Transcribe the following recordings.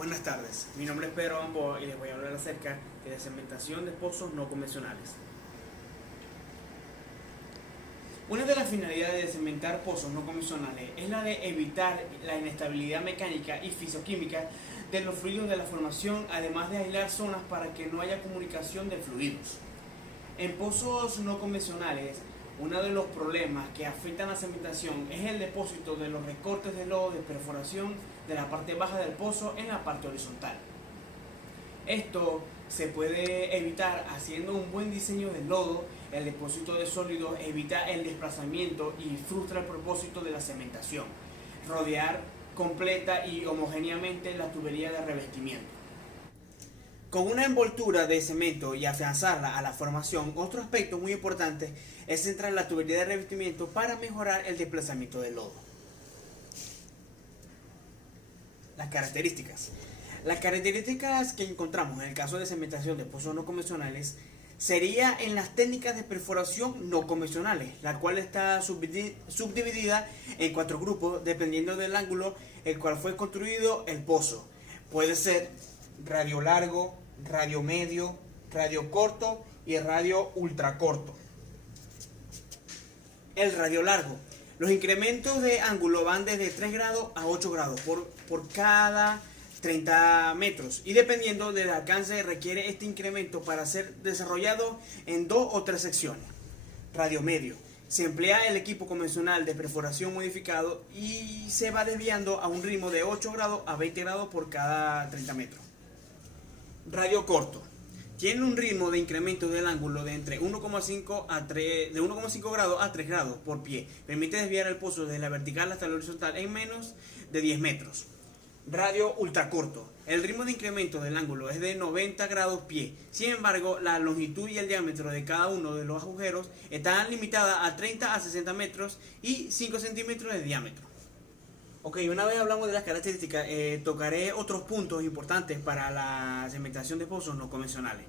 Buenas tardes, mi nombre es Pedro Gamboa y les voy a hablar acerca de la cementación de pozos no convencionales. Una de las finalidades de cementar pozos no convencionales es la de evitar la inestabilidad mecánica y fisicoquímica de los fluidos de la formación, además de aislar zonas para que no haya comunicación de fluidos. En pozos no convencionales, uno de los problemas que afectan la cementación es el depósito de los recortes de lodo de perforación de la parte baja del pozo en la parte horizontal. Esto se puede evitar haciendo un buen diseño del lodo. El depósito de sólidos evita el desplazamiento y frustra el propósito de la cementación. Rodear completa y homogéneamente la tubería de revestimiento. Con una envoltura de cemento y afianzarla a la formación, otro aspecto muy importante es centrar la tubería de revestimiento para mejorar el desplazamiento del lodo. Las características. Las características que encontramos en el caso de cementación de pozos no convencionales sería en las técnicas de perforación no convencionales, la cual está subdividida en 4 grupos dependiendo del ángulo el cual fue construido el pozo. Puede ser radio largo, radio medio, radio corto y radio ultra corto. El radio largo. Los incrementos de ángulo van desde 3 grados a 8 grados por cada 30 metros y dependiendo del alcance requiere este incremento para ser desarrollado en 2 o 3 secciones. Radio medio. Se emplea el equipo convencional de perforación modificado y se va desviando a un ritmo de 8 grados a 20 grados por cada 30 metros. Radio corto. Tiene un ritmo de incremento del ángulo de entre 1,5 grados a 3 grados por pie. Permite desviar el pozo desde la vertical hasta la horizontal en menos de 10 metros. Radio ultracorto. El ritmo de incremento del ángulo es de 90 grados pie. Sin embargo, la longitud y el diámetro de cada uno de los agujeros están limitadas a 30 a 60 metros y 5 centímetros de diámetro. Ok, una vez hablamos de las características, tocaré otros puntos importantes para la cementación de pozos no convencionales.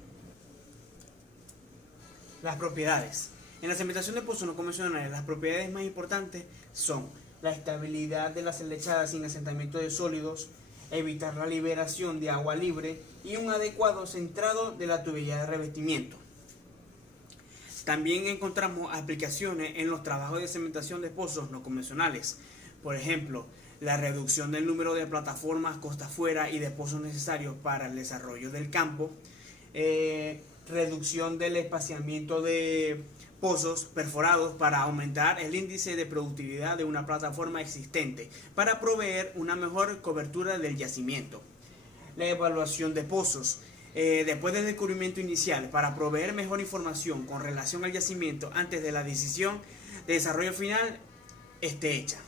Las propiedades. En la cementación de pozos no convencionales, las propiedades más importantes son la estabilidad de las lechadas sin asentamiento de sólidos, evitar la liberación de agua libre y un adecuado centrado de la tubería de revestimiento. También encontramos aplicaciones en los trabajos de cementación de pozos no convencionales. Por ejemplo, la reducción del número de plataformas costa afuera y de pozos necesarios para el desarrollo del campo, reducción del espaciamiento de pozos perforados para aumentar el índice de productividad de una plataforma existente, para proveer una mejor cobertura del yacimiento. La evaluación de pozos, después del descubrimiento inicial, para proveer mejor información con relación al yacimiento antes de la decisión de desarrollo final esté hecha.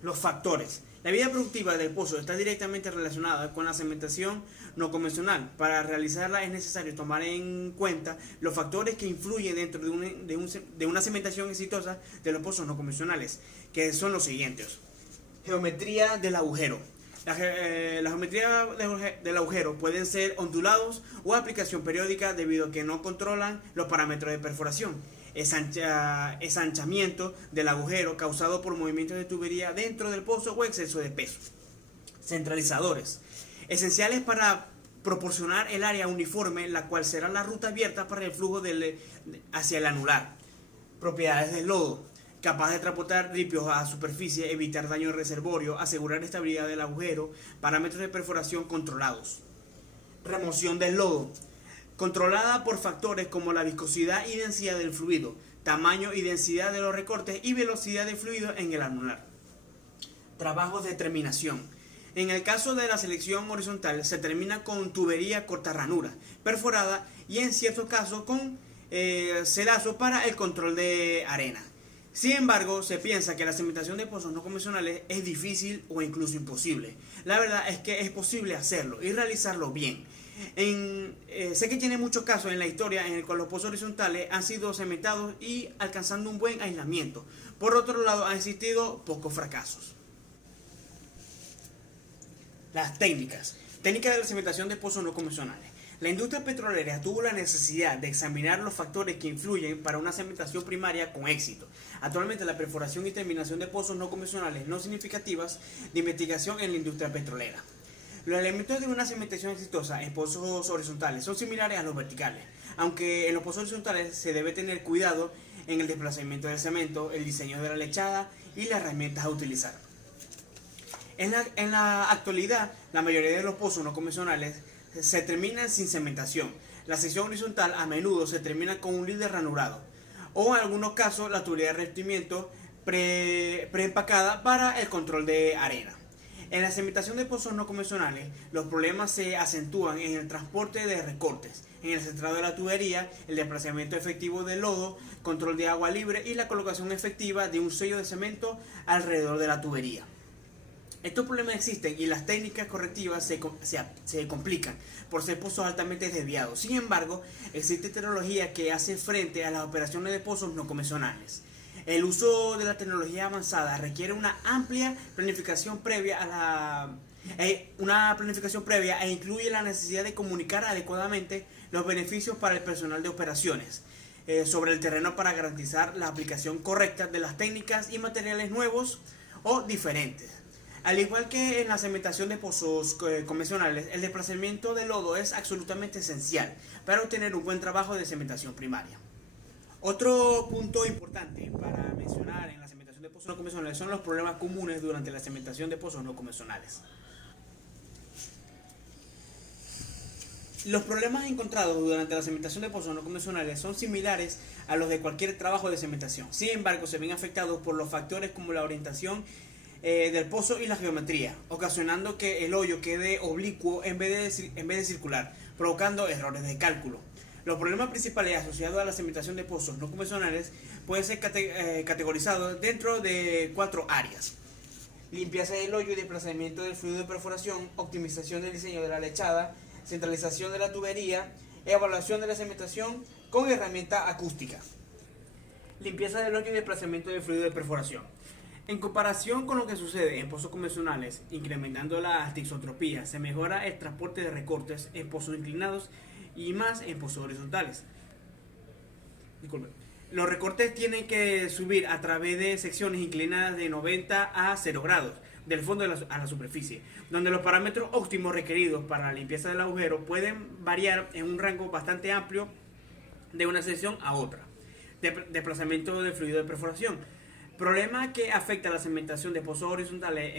Los factores. La vida productiva del pozo está directamente relacionada con la cementación no convencional. Para realizarla es necesario tomar en cuenta los factores que influyen dentro de una cementación exitosa de los pozos no convencionales, que son los siguientes. Geometría del agujero. La geometría del agujero pueden ser ondulados o aplicación periódica debido a que no controlan los parámetros de perforación. Ensanchamiento del agujero causado por movimientos de tubería dentro del pozo o exceso de peso. Centralizadores. Esenciales para proporcionar el área uniforme, la cual será la ruta abierta para el flujo hacia el anular. Propiedades del lodo. Capaz de transportar ripios a superficie, evitar daño en reservorio, asegurar estabilidad del agujero, parámetros de perforación controlados. Remoción del lodo. Controlada por factores como la viscosidad y densidad del fluido, tamaño y densidad de los recortes y velocidad de fluido en el anular. Trabajos de terminación. En el caso de la selección horizontal se termina con tubería corta ranura, perforada y en ciertos casos con sedazo para el control de arena. Sin embargo, se piensa que la cementación de pozos no convencionales es difícil o incluso imposible. La verdad es que es posible hacerlo y realizarlo bien. Sé que tiene muchos casos en la historia en el cual los pozos horizontales han sido cementados y alcanzando un buen aislamiento. Por otro lado, han existido pocos fracasos. Las técnicas. Técnicas de la cementación de pozos no convencionales. La industria petrolera tuvo la necesidad de examinar los factores que influyen para una cementación primaria con éxito. Actualmente la perforación y terminación de pozos no convencionales no significativas de investigación en la industria petrolera. Los elementos de una cementación exitosa en pozos horizontales son similares a los verticales, aunque en los pozos horizontales se debe tener cuidado en el desplazamiento del cemento, el diseño de la lechada y las herramientas a utilizar. En la actualidad, la mayoría de los pozos no convencionales se terminan sin cementación. La sección horizontal a menudo se termina con un líder ranurado, o en algunos casos la tubería de revestimiento preempacada para el control de arena. En la cementación de pozos no convencionales, los problemas se acentúan en el transporte de recortes, en el centrado de la tubería, el desplazamiento efectivo del lodo, control de agua libre y la colocación efectiva de un sello de cemento alrededor de la tubería. Estos problemas existen y las técnicas correctivas se complican por ser pozos altamente desviados. Sin embargo, existe tecnología que hace frente a las operaciones de pozos no convencionales. El uso de la tecnología avanzada requiere una amplia planificación previa e incluye la necesidad de comunicar adecuadamente los beneficios para el personal de operaciones sobre el terreno para garantizar la aplicación correcta de las técnicas y materiales nuevos o diferentes. Al igual que en la cementación de pozos convencionales, el desplazamiento de lodo es absolutamente esencial para obtener un buen trabajo de cementación primaria. Otro punto importante para mencionar en la cementación de pozos no convencionales son los problemas comunes durante la cementación de pozos no convencionales. Los problemas encontrados durante la cementación de pozos no convencionales son similares a los de cualquier trabajo de cementación. Sin embargo, se ven afectados por los factores como la orientación del pozo y la geometría, ocasionando que el hoyo quede oblicuo en vez de circular, provocando errores de cálculo. Los problemas principales asociados a la cementación de pozos no convencionales pueden ser categorizados dentro de 4 áreas: limpieza del hoyo y desplazamiento del fluido de perforación, optimización del diseño de la lechada, centralización de la tubería, evaluación de la cementación con herramienta acústica. Limpieza del hoyo y desplazamiento del fluido de perforación. En comparación con lo que sucede en pozos convencionales, incrementando la anisobentropía, se mejora el transporte de recortes en pozos inclinados y más en pozos horizontales. Disculpen. Los recortes tienen que subir a través de secciones inclinadas de 90 a 0 grados del fondo a la superficie, donde los parámetros óptimos requeridos para la limpieza del agujero pueden variar en un rango bastante amplio de una sección a otra. Desplazamiento del fluido de perforación. Problema que afecta a la cementación de pozos horizontales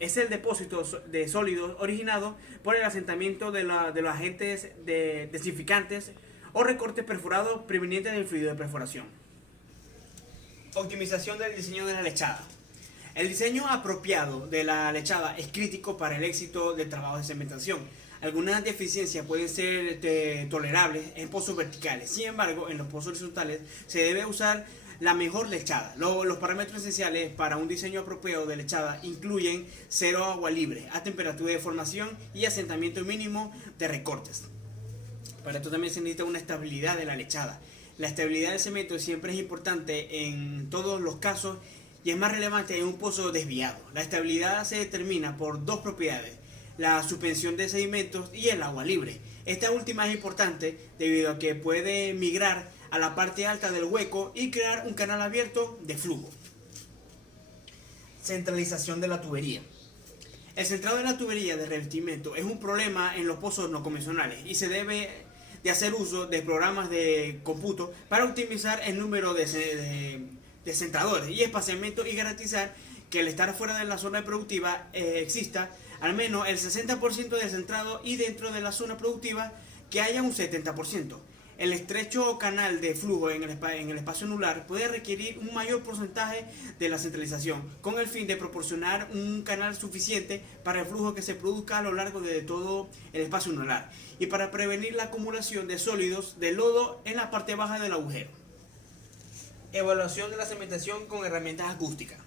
es el depósito de sólidos originado por el asentamiento de los agentes desinfectantes o recortes perforados provenientes del fluido de perforación. Optimización del diseño de la lechada. El diseño apropiado de la lechada es crítico para el éxito del trabajo de cementación. Algunas deficiencias pueden ser tolerables en pozos verticales. Sin embargo, en los pozos horizontales se debe usar la mejor lechada. Los parámetros esenciales para un diseño apropiado de lechada incluyen cero agua libre, a temperatura de formación y asentamiento mínimo de recortes. Para esto también se necesita una estabilidad de la lechada. La estabilidad del cemento siempre es importante en todos los casos y es más relevante en un pozo desviado. La estabilidad se determina por dos propiedades: la suspensión de sedimentos y el agua libre. Esta última es importante debido a que puede migrar a la parte alta del hueco y crear un canal abierto de flujo. Centralización de la tubería. El centrado de la tubería de revestimiento es un problema en los pozos no convencionales y se debe de hacer uso de programas de cómputo para optimizar el número de centradores y espaciamiento y garantizar que al estar fuera de la zona productiva exista al menos el 60% de centrado y dentro de la zona productiva que haya un 70%. El estrecho canal de flujo en el espacio anular puede requerir un mayor porcentaje de la centralización, con el fin de proporcionar un canal suficiente para el flujo que se produzca a lo largo de todo el espacio anular y para prevenir la acumulación de sólidos de lodo en la parte baja del agujero. Evaluación de la cementación con herramientas acústicas.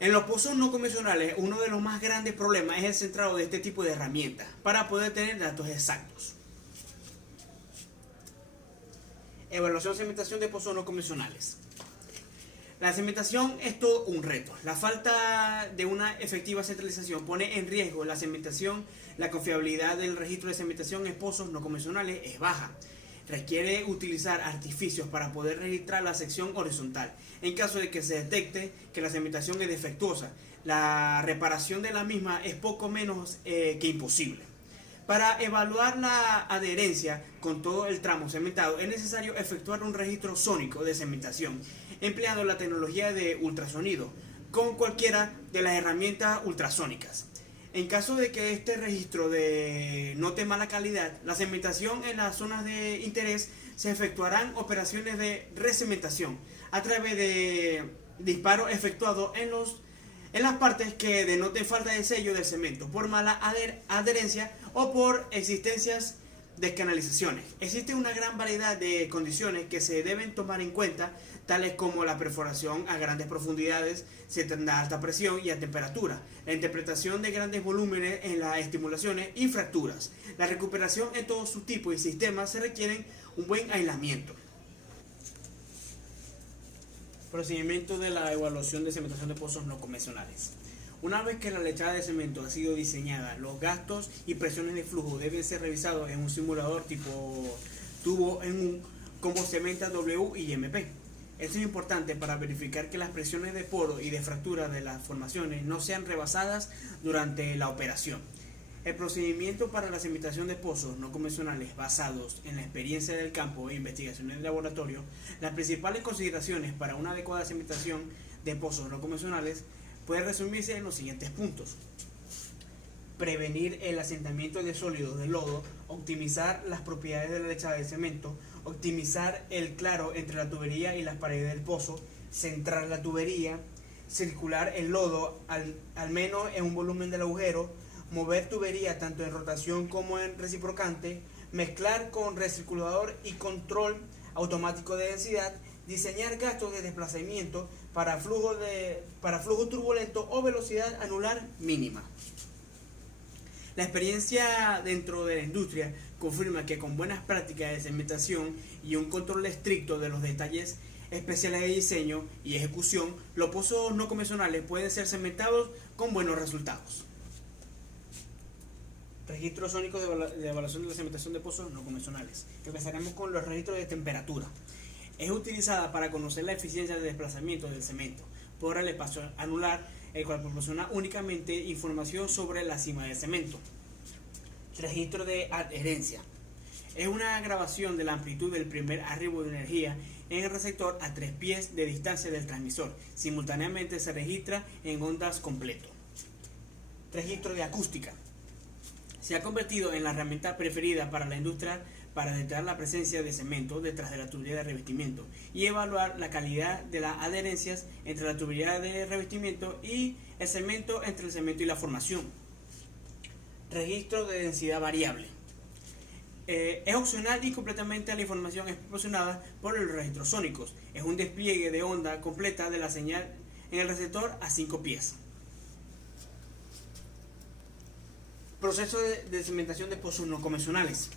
En los pozos no convencionales, uno de los más grandes problemas es el centrado de este tipo de herramientas para poder tener datos exactos. Evaluación de cementación de pozos no convencionales. La cementación es todo un reto. La falta de una efectiva centralización pone en riesgo la cementación. La confiabilidad del registro de cementación en pozos no convencionales es baja. Requiere utilizar artificios para poder registrar la sección horizontal. En caso de que se detecte que la cementación es defectuosa, la reparación de la misma es poco menos que imposible. Para evaluar la adherencia con todo el tramo cementado es necesario efectuar un registro sónico de cementación empleando la tecnología de ultrasonido con cualquiera de las herramientas ultrasónicas. En caso de que este registro note mala calidad, la cementación en las zonas de interés se efectuarán operaciones de recementación a través de disparos efectuados en las partes que denoten falta de sello del cemento por mala adherencia o por existencias de canalizaciones. Existe una gran variedad de condiciones que se deben tomar en cuenta, tales como la perforación a grandes profundidades, a alta presión y a temperatura, la interpretación de grandes volúmenes en las estimulaciones y fracturas. La recuperación en todos sus tipos y sistemas se requieren un buen aislamiento. Procedimiento de la evaluación de cementación de pozos no convencionales. Una vez que la lechada de cemento ha sido diseñada, los gastos y presiones de flujo deben ser revisados en un simulador tipo tubo como Cementa W y MP. Esto es importante para verificar que las presiones de poro y de fractura de las formaciones no sean rebasadas durante la operación. El procedimiento para la cementación de pozos no convencionales basados en la experiencia del campo e investigaciones de laboratorio, las principales consideraciones para una adecuada cementación de pozos no convencionales puede resumirse en los siguientes puntos. Prevenir el asentamiento de sólidos de lodo, optimizar las propiedades de la lechada de cemento, optimizar el claro entre la tubería y las paredes del pozo, centrar la tubería, circular el lodo al menos en un volumen del agujero, mover tubería tanto en rotación como en reciprocante, mezclar con recirculador y control automático de densidad, diseñar gastos de desplazamiento para flujo turbulento o velocidad anular mínima. La experiencia dentro de la industria confirma que con buenas prácticas de cementación y un control estricto de los detalles especiales de diseño y ejecución, los pozos no convencionales pueden ser cementados con buenos resultados. Registro sónico de evaluación de la cementación de pozos no convencionales. Empezaremos con los registros de temperatura. Es utilizada para conocer la eficiencia de desplazamiento del cemento por el espacio anular, el cual proporciona únicamente información sobre la cima del cemento. Registro de adherencia. Es una grabación de la amplitud del primer arribo de energía en el receptor a 3 pies de distancia del transmisor. Simultáneamente se registra en ondas completo. Registro de acústica. Se ha convertido en la herramienta preferida para la industria para detectar la presencia de cemento detrás de la tubería de revestimiento y evaluar la calidad de las adherencias entre la tubería de revestimiento y el cemento, entre el cemento y la formación. Registro de densidad variable. Es opcional y completamente la información es proporcionada por los registros sónicos. Es un despliegue de onda completa de la señal en el receptor a 5 pies. Proceso de cementación de pozos no convencionales.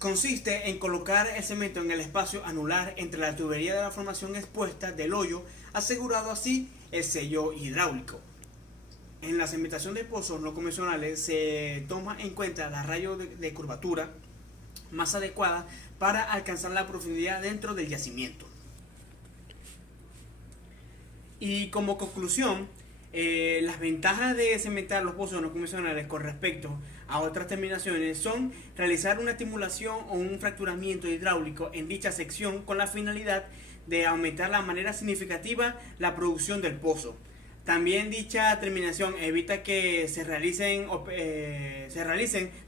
Consiste en colocar el cemento en el espacio anular entre la tubería de la formación expuesta del hoyo, asegurado así el sello hidráulico. En la cementación de pozos no convencionales se toma en cuenta la radio de curvatura más adecuada para alcanzar la profundidad dentro del yacimiento. Y como conclusión, las ventajas de cementar los pozos no convencionales con respecto a otras terminaciones son realizar una estimulación o un fracturamiento hidráulico en dicha sección con la finalidad de aumentar de manera significativa la producción del pozo. También dicha terminación evita que se realicen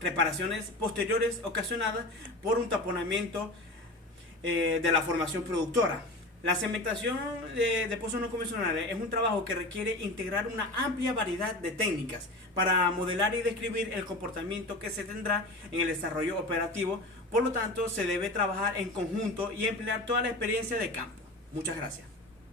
reparaciones posteriores ocasionadas por un taponamiento de la formación productora. La cementación de pozos no convencionales es un trabajo que requiere integrar una amplia variedad de técnicas para modelar y describir el comportamiento que se tendrá en el desarrollo operativo. Por lo tanto, se debe trabajar en conjunto y emplear toda la experiencia de campo. Muchas gracias.